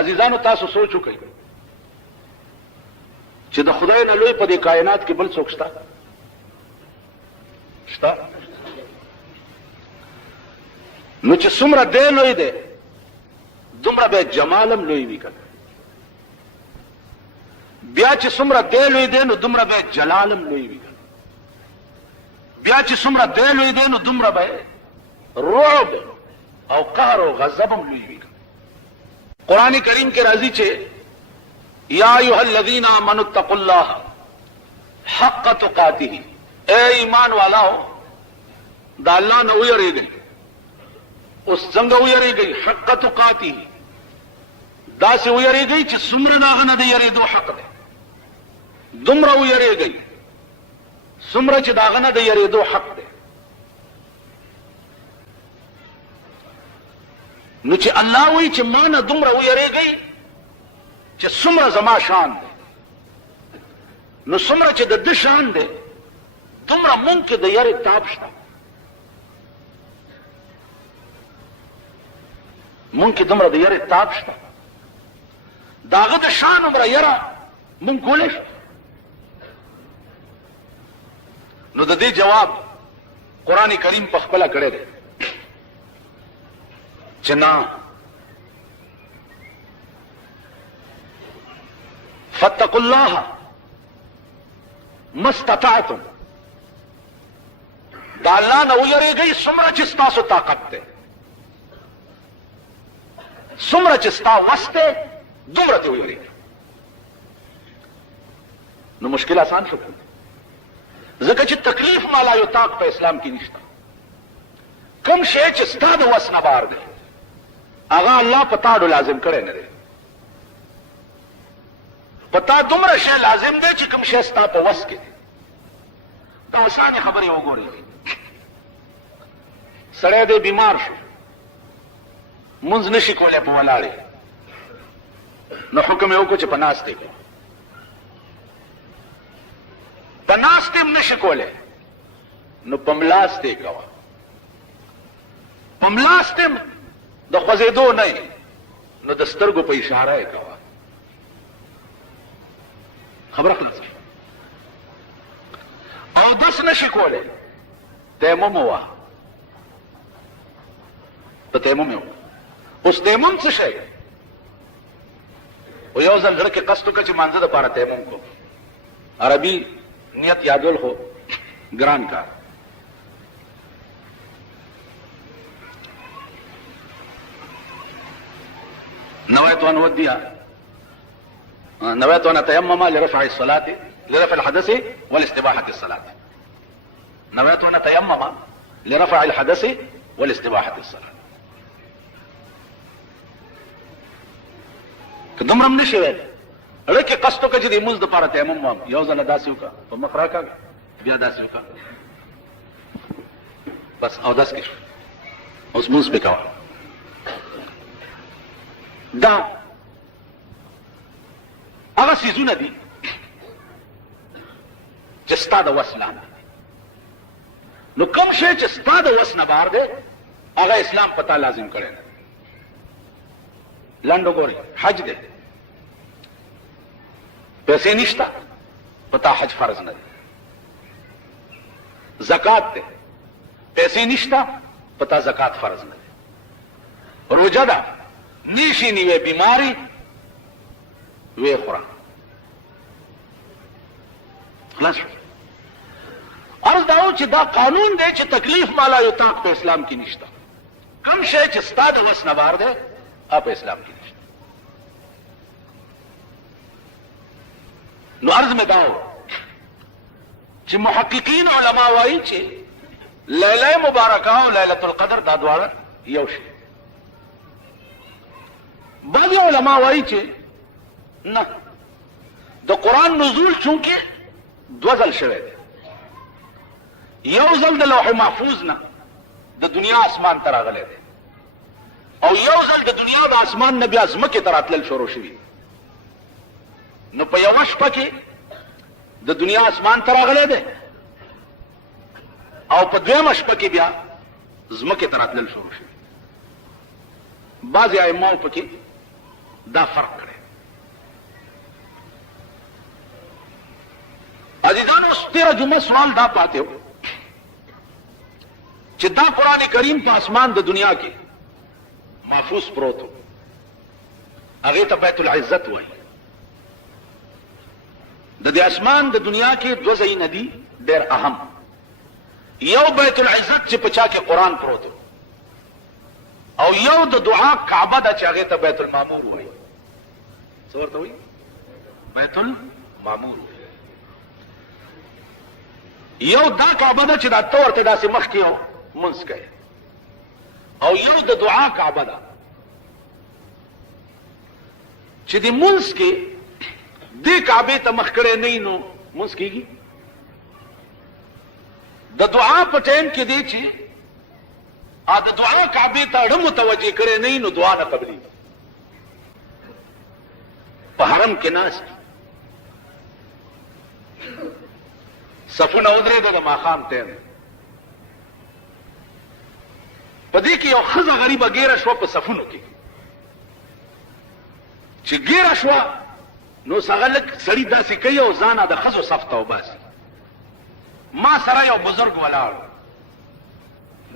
عزیزانو تاسو سوچ وکړئ چې د خدای نه لوی په دې کائنات کې بل څوک شته؟ شته؟ نو چې څومره دی لوی دی دومره به جمالم لوی وي کنه، بیا چې څومره دی لوی دی نو دومره به جلالم لوی وي کنه، بیا چې څومره دی لوی دی نو دومره به رعب او قهر او غضبم لوی وي. قرآن کریم کے راضی چھے یا ایوہ الذین آمنوا اتقوا اللہ حق تقاتہ، اے ایمان والا ہو دا اللہ نہ ویرے گئی اس څنګه ویرے گئی حق تقاتہ، دا سے ویرے گئی چې سمر ناغنه د یریدو حق ده، دمره ویرے گئی سمر چې داغنه د یریدو حق ده. نو چې الله وی چې ما نه دومره ویریږي چې څومره زما شان دی، نو څومره چې د ده شان دی دومره مونږ کې د یرې تاب شته، مونږ کې دومره د یرې تاب شته، د هغه د شان عمره یره مونږ کولی شو. نو د دې جواب قرآن کریم په خپله کړی دی چې نه، فاتقوا الله ما استطعتم، دا الله نه ویریږئ څومره چې ستاسو طاقت دی، څومره چې ستا وس دی دومره ته ویریږئ. نو مشکل آسان شو ځکه چې تکلیف ما لا یطاق په اسلام کې نشته. کوم شی چې ستا د وس نه بار دی هغه الله پتا ډو لازم کړی نه دی، پتا دومره شی لازم دی چې کوم شی ستا په وس کې دی. دا آسانه خبرې وګورئ، سړی دی بیمار شو مونځ نشي کولی په ولاړې، نو حکم یې وکړو چې په ناستې کوه، په ناستې هم نشي کولی نو په ملاستې کوه، په ملاستې هم د خوځېدو نه نو د سترګو په اشاره یې کوه. خبره خلاصه او دس نشي کولی تیمم ووهه، په تیمم یې ووهه. اوس تیمم څه شی و یو ځل زړه کې قصد وکړه چې مانځه دپاره تیمم کو، عربي نیت یادول خو ګران کار. نويت أن أودي نويت أن أتيمم لرفع الصلاة لرفع الحدث والاستباحة الصلاة، نويت أن أتيمم لرفع الحدث والاستباحة الصلاة. دومره هم نشي ویلی اړه کې قصد وکړه چې د لمونځ دپاره تیمم وم، یو ځله داسې وکړه په مخ راکاږه بیا داسې وکړه بس اودس کې شو، اوس لمونځ پې کوه. دا هغه څیزونه دي چې ستا د وس لاندې دي. نو کوم شی چې ستا د وس نه بهر دی هغه اسلام پتا لازم کړی دی. لنډو ګورئ حج دی، پیسې نشته پتا حج فرض نه دی. زکات دی، پیسې نشته پتا زکات فرض نه دی. روجه ده نیشی نیوے بیماری وے خورا. خلاص عرض داو چې دا قانون دی چې تکلیف مالا یطاق په اسلام کې نشته، کم شی چې ستا د وس نه بهر دی په اسلام کې نشته. نو عرض میں داو چې محققین علما وایي چې لیله مبارکه او لیلۃ القدر دا دواړه یو شی. بعض علماء وایي چې نه، د قرآن نزول چونکه دو ځل شوی دی، یو ځل د لوح محفوظ نه د دنیا اسمان ته راغلی دی او یو ځل د دنیا د اسمان نه بیا ځمکې ته راتلل شروع شوي. نو په یوه شپه کې د دنیا اسمان ته راغلی دی او په دویمه شپه کې بیا ځمکې ته راتلل شروع شوي. بعضې ائمهو پکې دا فرق کړي. عزیزانو اوس 13 جمعه سوال دا پاتې و چې دا قران کریم په اسمان د دنیا کې محفوظ پروت و، هغه ته بیت العزت وایي. د دې اسمان د دنیا کې دوه ځایونه دي ډېر اهم. یو بیت العزت چې په چا کې قران پروت و، او یو د دعا کعبه ده چې هغه ته بیت المعمور وایي. څه ورته وایي؟ بیت المعمور. یو دا کعبه ده چې دا تور ته داسې مخ کې منځ کوي، او یو د دعا کعبه ده چې د منځ کې دې کعبه ته مخ کړي نه نو منځ کېږي. د دعا په ټیم کې دی چې د دعا کعبه ته اړه متوجه کړي نه نو دعا نه قبلېږي. په حرم کې ناست صفونه ودرېده د ماښام ټیم، په دې کې یو ښځه غریبه ګیره شوه په صفونو کې. چې ګیره شوه نو هغه لږ سړي داسې کوي او ځانه د ښځو صف ته وباسي. ما سره یو بزرګ ولاړو،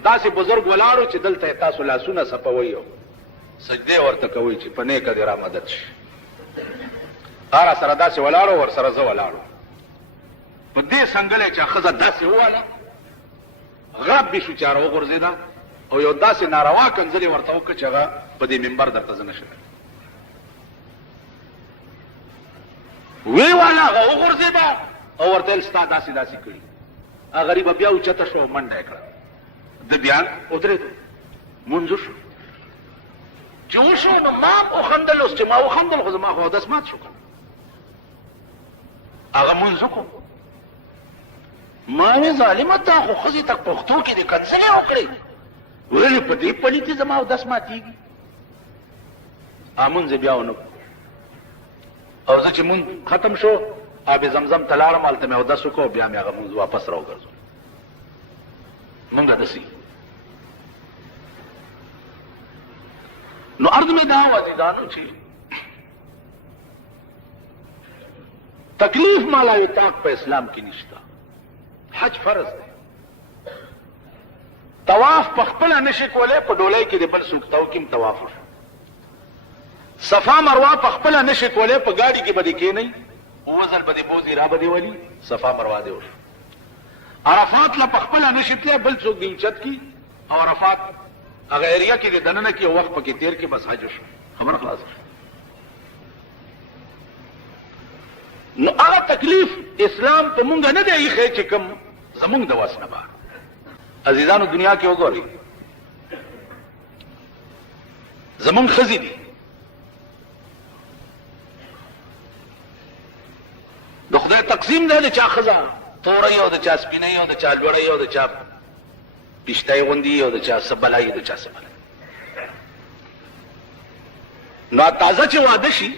داسې بزرګ ولاړو چې دلته تاسو لاسونه صفوئ او سجدې ورته کوئ چې په نیکه دې را مدد شي. هغه سره داسې ولاړو، ور سره زه ولاړو. په دې څنګلې چې ښځه داسې وواله غاب به شو چې هغه وغورځېده او یو داسې ناروا کنځلې ورته وکړه چې هغه په دې منبر درته زه نشم وی والا. هغه وغورځېده او ورته ویل ستا داسې داسې کړي. هغه غریبه بیا اوچته شوه او منډه یې کړه. د بیا ودرېدو، مونځ وشو. چې وشو نو ما وخندل. اوس چې ما وخندل خو زما خو اودس مات شو. هغه مونځ وکړو. ما وی ظالمه تا خو ښځې ته پښتو کې دې کنځلې وکړې، ولې په دې پلیتې زما اودس ماتېږي؟ مونځ یې بیا ونه کړو. او زه چې مونځ ختم شو آب زمزم ته لاړم، هلته مې اودس وکړو، بیا مې هغه مونځ واپس راوګرځو. مونږه داسې نو عرض مې دا و عزیزانو چې تکلیف ما لا یطاق په اسلام کې نشته. حج فرض دی. طواف په خپله نشي کولی، په ډولۍ کې د بل څوک ته وکړي طواف وشو. صفا مروه په خپله نشي کولی، په ګاډي کې به دې کېنئ، وزل به دې بوځي را به دې ولي، صفا مروه دې وشو. عرفات له په خپله نشي تللی، بل څوک دې اوچت کړي او عرفات هغه ایریا کې دې دننه کې وخت پکې تېر کړي، بس حج وشو، خبره خلاصه شوه. نو هغه تکلیف اسلام په مونږ نه دی ایښی چې کوم زمونږ د وس نه بار. عزیزانو دنیا کې وګورئ، زمونږ ښځې دي د خدای تقسیم دی، د چا ښځه تورۍ او د چا سپینۍ او د چا لوړۍ او د چا پیشتۍ غوندي او د چا څه بلایي د چا څه بلایي. نو تازه چې واده شي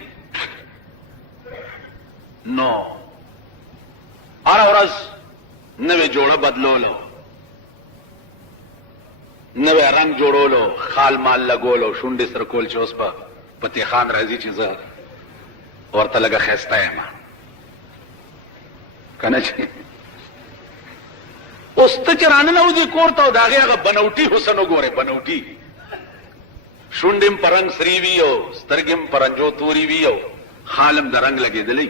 نو هره ورځ نوې جوړه بدلولو، نوې رنگ جوړولو، خال مال لګولو، شونډې سره کول چې اوس په فتح خان راځي چې زه ورته لږه ښایسته یم که نه. چې اوس ته چې راننوځې کور ته او د هغې هغه بنوټي حسن وګورې، بنوټي شونډې هم په رنګ سرې وي او سترګې هم په رنجو تورې وي او خال هم د رنګ لګېدلی.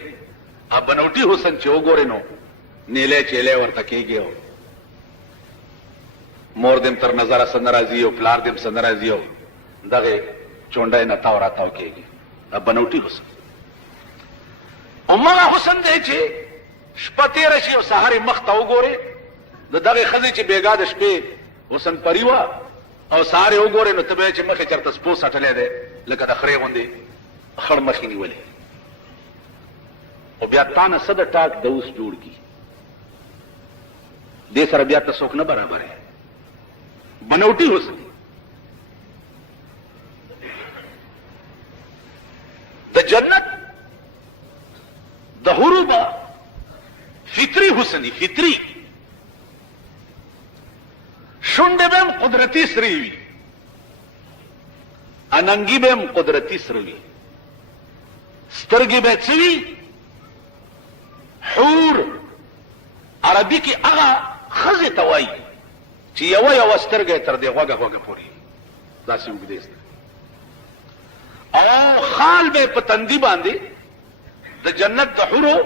بنوټي حسن چې وګورې نو نیلی چیلی ورته کېږي او مور دې تر نظره څه نه راځي او پلار دې څه نه راځي او دغې چونډی نه تاو راتاو کېږي. بنوټي حسن همغه حسن دی چې شپه تېره شي او سهار یې مخ ته وګورې، د دغې ښځې چې بېګا د شپې حسن پري وه او سهار یې وګورې نو ته به یې چې مخې چېرته سپو سټلی دی لکه د خرې غوندې خړ مخې نیولې، او بیا تا نه څه د ټاک دوس جوړ کي، دې سره بیا ته څوک نه برابر یې. بنوټي حسن د جنت د حورو به فطري حسن دي، فطري شونډې به هم قدرتي سرې وي، اننګي به هم قدرتي سره وي، سترګې به څه وي؟ حور. عربي کې هغه ښځې ته وایي چې یوه سترګه تر دې غوږه پورې داسې اوږدې سترګې، او خال به په تندي باندې د جنت د حورو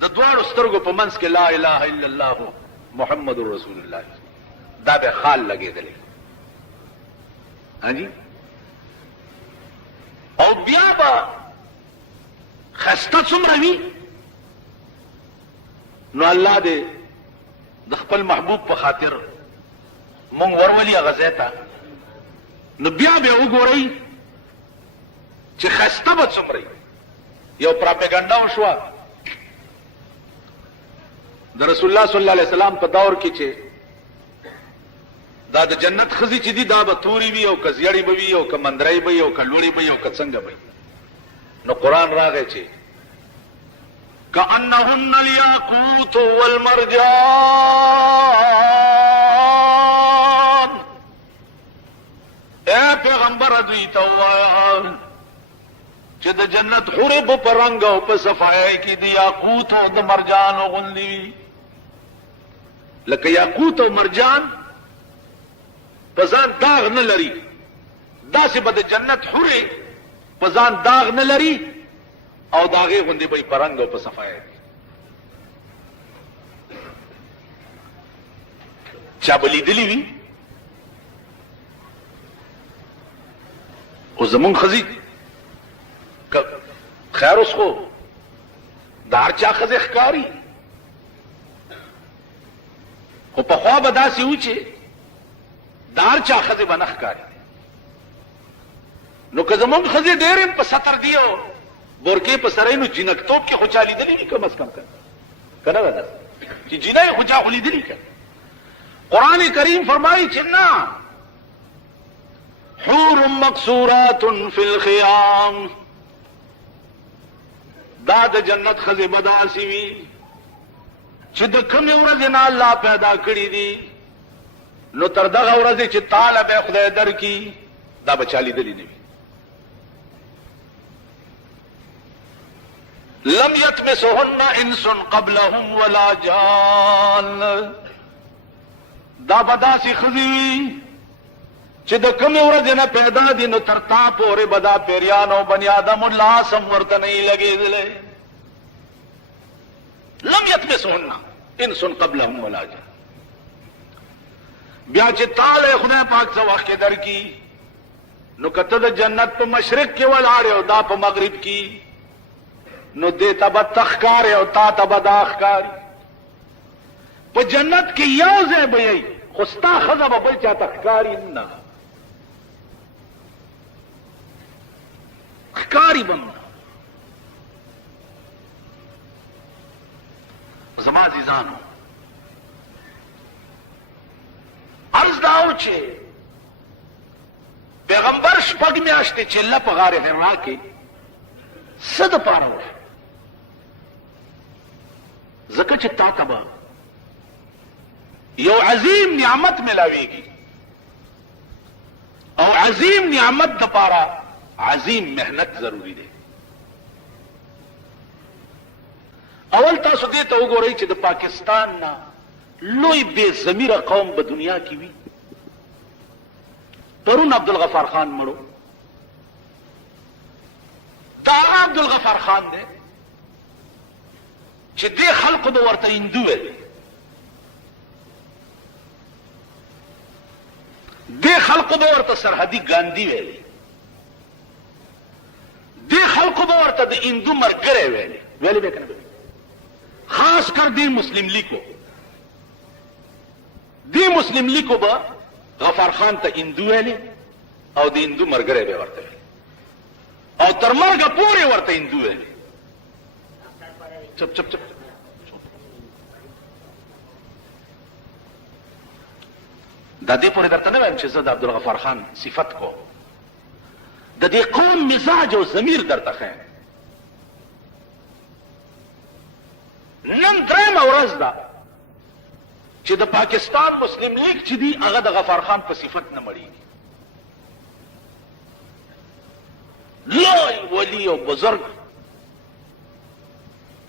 د دواړو سترګو په منځ کې لا اله الا الله محمد رسول الله، دا به خال لګېدلی. جی او بیا به خسته څومره وي، نو الله دې د خپل محبوب په خاطر مونږ ورولي هغه ځای ته، نو بیا به وګورئ چې خسته به څومره وي. یو پراپیګنډا وشوه د رسول الله صلی الله علیه وسلم په دور کې چې دا د جنت ښځې چې دي دا به تورې وي او که زیړې به وي او که مندرۍ به وي او که لوړې به وي او که څنګه به وي. نو قرآن راغی چې كأنهن الياقوت والمرجان. اے پیغمبر دوی ته ووایه چې د جنت حورې به په رنګ او په صفایۍ کې د یاقوت او د مرجانو غوندې وي، لکه یاقوت او مرجان په ځان داغ نه لري، داسې به د جنت حورې په ځان داغ نه لري او د هغې غوندې به یې په رنګ او په صفایۍ کې. چا به لیدلي وي؟ خو زمونږ ښځې خیر اوس خو د هر چا ښځې ښکاري، خو پخوا به داسې و چې د هر چا ښځې به نه ښکاري. نو که زمونږ ښځې ډېر یم په ستر دي او بورکې په سره یې، نو جینکتوب کې خو چا لیدلي وي کم از کم که نه ده چې جینه یې خو چا خو لیدلي که. قرآن کریم فرمایي چې نه، حور مقصورات فی الخیام، دا د جنت ښځې به داسې وي چې د کمې ورځې نه الله پیدا کړي دي، نو تر دغه ورځې چې تاله به خدای درکړي دا به چا لیدلي نه وي. لم یطمسهن انس قبلهم ولا جان، دا به داسې ښځې وي چې د کمې ورځې نه پیدا دي، نو تر تا پورې به دا پیریان او بني آدمو لاس هم ورته نه یې لګېدلی. لم یطمسهن انس قبلهم ولا جان. بیا چې تاله خدای پاک څه وخت کې درکړي، نو که ته د جنت په مشرق کې ولاړې او دا په مغرب کې، نو دې ته به ته ښکارې او تا ته به دا ښکاري. په جنت کې یو ځای به یې، خو ستا ښځه به بل چا ته ښکاري نه، ښکاري به نه. زما عزیزانو، عرض دا و چې پیغمبر شپږ میاشتې چله په غار حرا کې څه دپاره وه؟ ځکه چې تا ته به یو عظیم نعمت ملاویږي، او عظیم نعمت دپاره عظیم محنت ضروری دی. اول تاسو دې ته وګورئ چې د پاکستان نه لوی بې ضمیره قوم په دنیا کې وي. پرون عبدالغفار خان مړو، دا عبدالغفار خان دی چې دې خلقو به ورته هندو ویل، دې خلقو به ورته سرحدي ګاندي ویل، دې خلقو به ورته د هندو مرګری ویل، ویلې به کنه؟ خاص کر دې مسلم لیگ کو، دې مسلم لیگ کو به غفار خان ته هندو ویلې او د هندو مرګری به ورته ویل، او تر مرګه پورې ورته هندو ویلې. چپ چپ چپ. دا دې پورې درته نه وایم چې زه د عبدالغفار خان صفت کو، د دې قوم مزاج او ضمیر درته ښیم. نن درېیمه ورځ ده چې د پاکستان مسلم لیگ چې دی هغه د غفار خان په صفت نه مړېږي. لوی ولی او بزرگ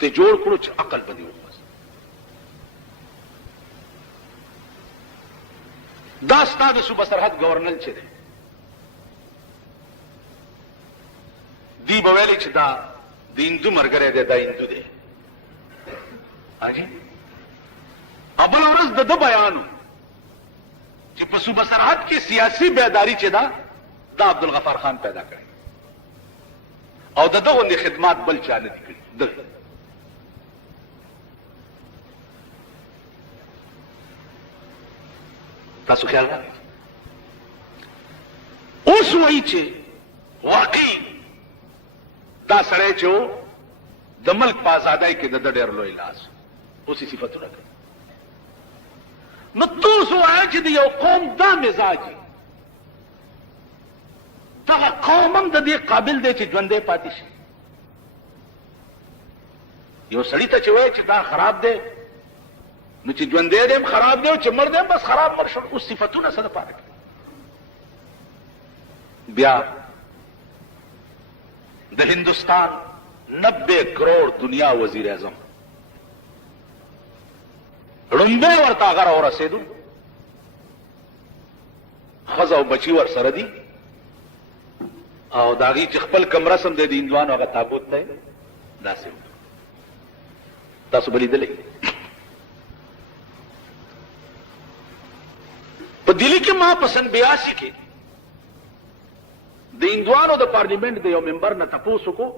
ته جوړ کړو چې عقل به دې وباسي. دا ستا د صوبه سرحد گورنر چې دی دی به ویلې چې دا د هندو ملګری دی، دا هندو دی. ابل ورځ د ده بیانو چې په صوبه سرحد کې سیاسي بیداری چې دا عبدالغفار خان پیدا کړی او د ده غوندې خدمات بل چا نه دي کړي. تاسو خیال راغی اوس وایي چې واقعي دا سړی چې و د ملک په ازادۍ کې د ده ډېر لوی لاس اوس یې صفتونه کوي. نو تاسو وایئ چې د یو قوم دا مزاج دغه قوم هم د دې قابل دی چې ژوندی پاتې شي. یو سړي ته چې وایي چې دا خراب دی نو چې ژوندی دی هم خراب دی او چې مړ دی هم بس خراب مړ شو. اوس صفتونه څه دپاره کوي؟ بیا د هندوستان 90 کروڑ دنیا وزیر اعظم ړومبی ورته هغه راورسېدو، ښځه او بچي ورسره دي او د هغې چې خپل کوم رسم دی د هندوانو هغه تابوت دی داسې و. تاسو به لیدلی په دلی کې ما په سن 82 کې د هندوانو د پارلیمنت د یو ممبر نه تپوس وکړو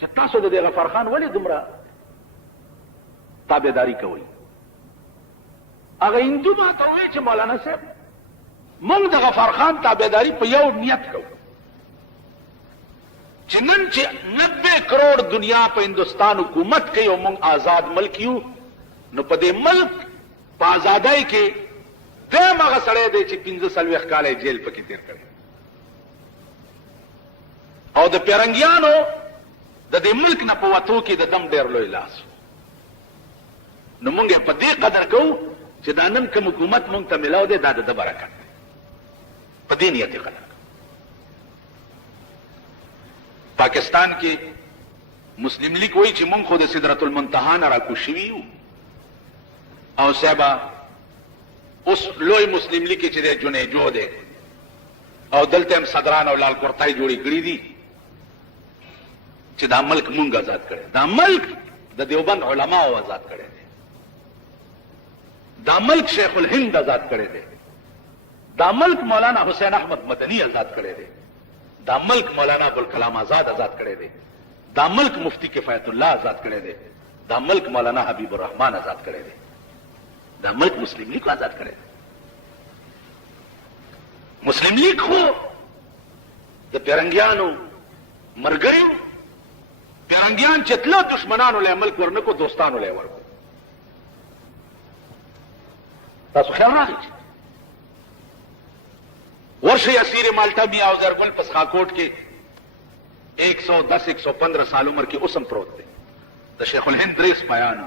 چې تاسو د دې غفار خان ولې دومره تابعداري کوئ؟ هغه هندو ما ته وویل چې مولانا صاحب موږ د غفار خان تابعداري په یو نیت کوو چې نن چې 90 کروڑ دنیا په هندوستان حکومت کوي او موږ آزاد ملک یو نو په دې ملک په آزادۍ کې دیم هغه سړی دی چې 45 کاله جیل پکې تیر کړی او د پیرنګیانو د دې ملک نه په وتو کې د دم ډېر لوی لاس. نو موږ په دې قدر کوو چې دا نن کوم حکومت موږ ته ملاو دی دا د برکت دی، په دې نیت قدر. پاکستان کې مسلم لیگ وایي چې موږ خو د سدرت المنتهی نه راکوز شوي یو او صاحبه اوس لوی مسلم لیگ چې دی جنیجو دی او دلته هم صدران او لال کرتای جوړې کړي دي چې دا ملک مونږ آزاد کړی. دا ملک د دیوبند علماو آزاد کړی دی، دا ملک شیخ الهند آزاد کړی دی، دا ملک مولانا حسین احمد مدنی آزاد کړی دی، دا ملک مولانا ابوالکلام آزاد آزاد کړی دی، دا ملک مفتی کفایت الله آزاد کړی دی، دا ملک مولانا حبیب الرحمان آزاد کړی دی، دا ملک مسلم لیگ آزاد کړی دی. مسلم لیگ خو د پیرنګیانو مرګریو پیرنګیان چې تله دشمنانو له ملک ورنکو دوستانو له ورکو. تاسو خیال راغی ورشي اسیر مالټا میا او زرګل پسخاکوټ کې 110-115 سال عمر کې اوسم پروت دی. د شیخ الهند ریس بیان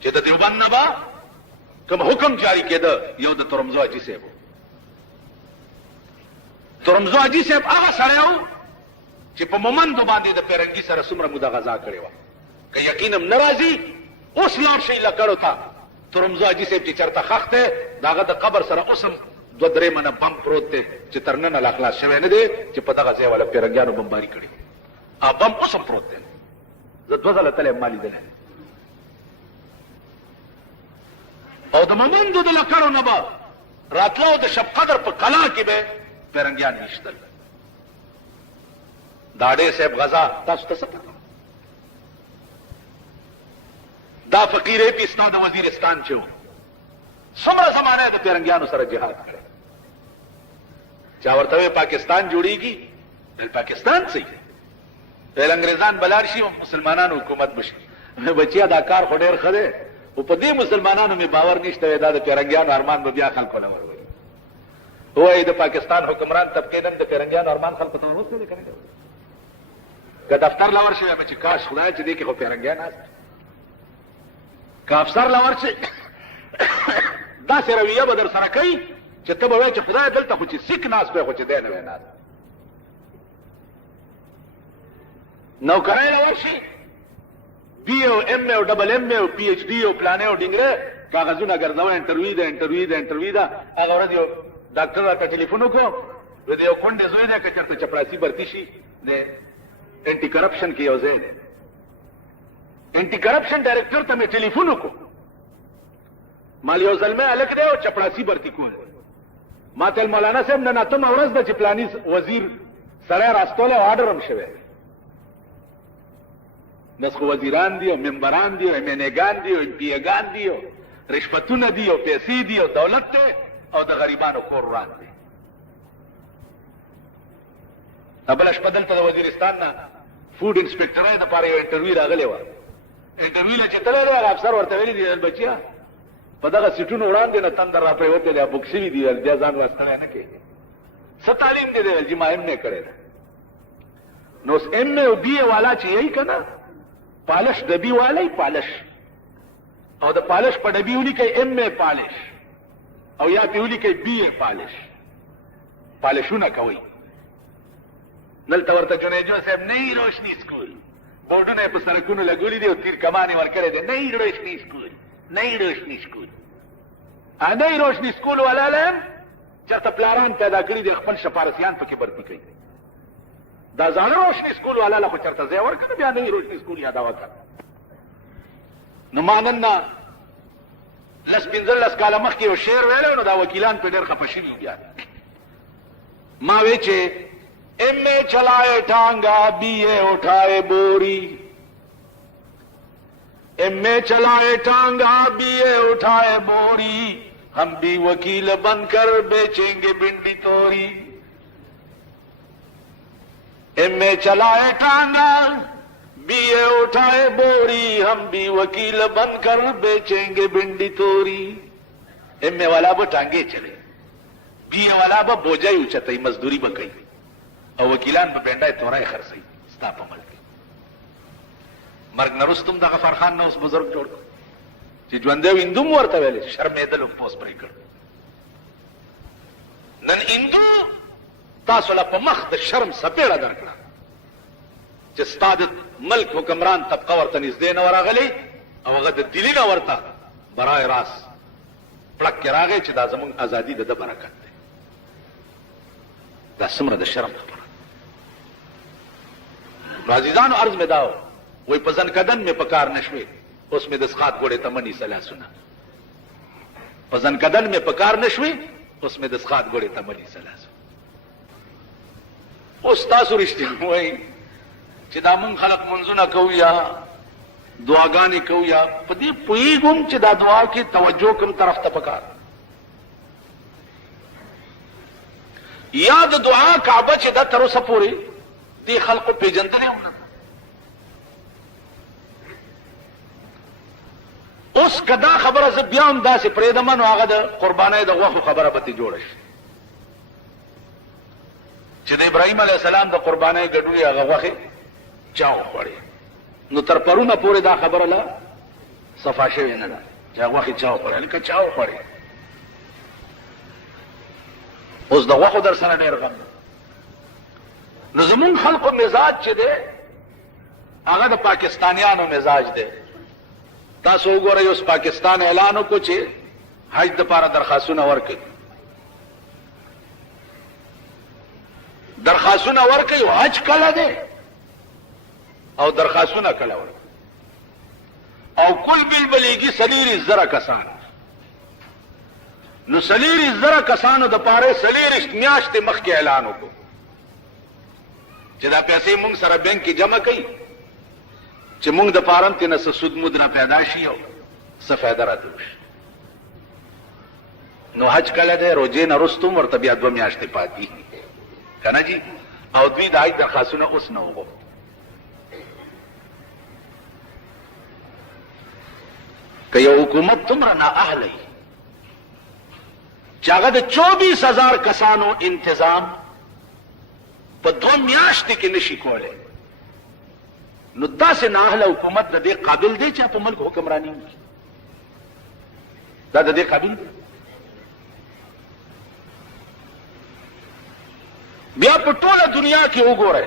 چې د دیوبند نه با کوم حکم جاری کېده یو د ترمزو اجي صاحب. ترمزو اجي صاحب هغه سړی و چې په مومندو باندې د پیرنګي سره څومره موده غذا کړې وه. که یقینم نه راځي اوس لاړ شئ لکړو ته ترمزو اجي صاحب چې چېرته ښخ دی د هغه د قبر سره اوس هم 2-3 منه بم پروت دی چې تر ننه لا خلاص شوی نه دی چې په دغه ځای والا پیرنګیانو بمباري کړي. بم اوس هم پروت دی. زه 2 ځله تللی ما لیدلی او د مومندو د لکړو نه به راتله او د شب قدر په کلا کې به پیرنګیان ویشتل. دا ډېر صاحب غزا تاسو ته څه پته؟ دا فقیر اپی ستا د وزیرستان چې و څومره زمانه د پیرنګیانو سره جهاد کړی. چا ورته وی پاکستان جوړیږي بل پاکستان څه بل انګریزان بلار شي مسلمانانو حکومت بشي. بچیا دا کار خو ډېر ښه دی او په دې مسلمانانو مې باور نشته دا د پیرنګیانو ارمان به بیا خلکو له ورولي. وایي د پاکستان حکمران طبقې نن د پیرنګیانو ارمان خلکو ته ورسوي که نه که دفتر له ورشي وایم چې کاش خدای چې دې کې خو پیرنګیان ناست که افسر له ورشي داسې رویه به در سره کوي چې ته به وایې چې خدای دلته خو چې سیک ناست دی خو چې دی نه وی ناست. نوکرۍ له ورشي بی او ام او ډبل ام او پی ایچ ډی او پلانې او ډینګره کاغذونه ګرځول انټرویو دا هغه ورځ یو ډاکټر راته ټلیفون وکړ و دې یو کونډه زوی ده چې چرته چپړاسي برتی شي نه انټي کرپشن کې یو ځای ده انټي کرپشن ډایرکټر ته مې ټلیفون وکړ مال یو زلمه الک دی او چپړاسي برتی کول ما ته مولانا صاحب نن اتم ورځ د پلاني وزیر سره راستوله آرډر هم شوی دغه وزیران دي او ممبران دي او امنګان دي او امپیګان دي او رشوتونه دي او پیسې دي او دولت ته او د غریبانو کور وران دي ابل شپه دلته د وزیرستان نه فود انسپکټر د پاره یو انټرویو راغلی و انټرویو له چې تللی هغه افسر ورته ویلي دي بچیا په دغه سیټونو وړاندې نه تندر را پریوتی دی بک شوي دي بیا ځان راستړی نه کوي څه تعلیم دی دی چې ما ام نه کړی نو اوس ام او بی والا چې یې که نه پالش ډبي والی پالش او د پالش په ډبي ولیکئ ام ای پالش او یا پې ولیکئ بی ای پالشونه کوئ دلته ورته جنیجو صاحب نئی روشنی سکول بورډونه یې په سړکونو لګولي دي او تیر کمان یې ورکړی دی نئی روشنی سکول نئی روشنی سکول والا لم چرته پلاران پیدا کړي دي خپل شپارسیان پکې برتی کوي دا ځانه روشنی سکول والا له خو چرته ځای ورکړه بیا نئی روشنی سکول یاده وکړه نو ما نن نه لس پنځلس کاله مخکې یو شعر ویلی نو دا وکیلان پې ډېر خفه شوي بیا ما وی چې ام اے چلائے ٹانگا بی اے اٹھائے بوری ام اے چلائے ٹانگا بی اے اٹھائے بوری ہم بھی وکیل بن کر بیچیں گے بنڈی توری ایم اے چلائے ٹانگا بی اے اٹھائے بوری ہم بھی وکیل بن کر بیچیں گے بنڈی توری ایم اے والا با ٹانگے چلے بی اے والا با بوجھائی اچھتائی مزدوری با کئی او وکیلان با بینڈائی تورائی خرسائی ستا پا ملک مرگ نرستم دا غفار خان نوس بزرگ جوڑ چې ژوندی هندو مو ورته ویلې شرمېدلو پوس پرې کړ نن هندو تاسو له په مخ د شرم سپېړه درکړه چې ستا د ملک حکمران طبقه ورته نږدې نه ورغلی او هغه د دلي نه ورته برای راست پړک کې راغی چې دا زموږ ازادي د ده برکت دی دا څومره د شرم خبره نو عزیزانو عرض مې دا و وی په زنکدن مې په کار نه شوې اوس مې د سخات ګوړې ته مني سلاسونه په زنکدن مې په کار نه شوې اوس مې د سخات ګوړې ته مني سلاسونه اوس تاسو رښتیا وایي چې دا مونږ خلق منځونه کوو یا دعاګانې کوو یا په دې پوهېږم چې دا دعا کې توجه کوم طرف ته پکار یا د دعا کعبه چې دا تر اوسه پورې دې خلقو پېژندلې هم نه اوس که دا خبره زه بیا هم داسې پرېږدم نو هغه د قربانۍ د غوښو خبره به ترې جوړه شي چې د ابراهیم علیه السلام د قربانۍ ګډوړې هغه غوښې چا وخوړې نو تر پرونه پورې دا خبره له صفا شوې نه ده چې هغه غوښې چا وخوړې لکه چا وخوړې اوس د غوښو در سره ډېر غم نو زمونږ خلقو مزاج چې دی هغه د پاکستانیانو مزاج دی تاسو وګورئ اوس پاکستان اعلان وکړو چې حج دپاره درخواستونه ورکوي او حج کله دی او درخواستونه کله ورکوي او کل بالبلیږي 40,000 کسان نو 40,000 کسانو دپاره 40 میاشتې مخکې اعلان وکړو چې دا پیسې مونږ سره بینک کې جمع کوي چې مونږ د پاره هم تېنه څه سود مود را پیدا شي او څه فایده راته وشي نو حج کله دی روجې نه وروسته هم ورته بیا 2 میاشتې پاتې که نه جي او دوی د حج درخواستونه اوس نه وغوښت که یو حکومت دومره نااهله وي چې هغه د 24,000 کسانو انتظام په 2 میاشتې کې نشي کولی نو داسې نااهله حکومت د دې قابل دی چې په ملک حکمرانی وکړي دا د دې قابل دی بیا په ټوله دنیا کې وګورئ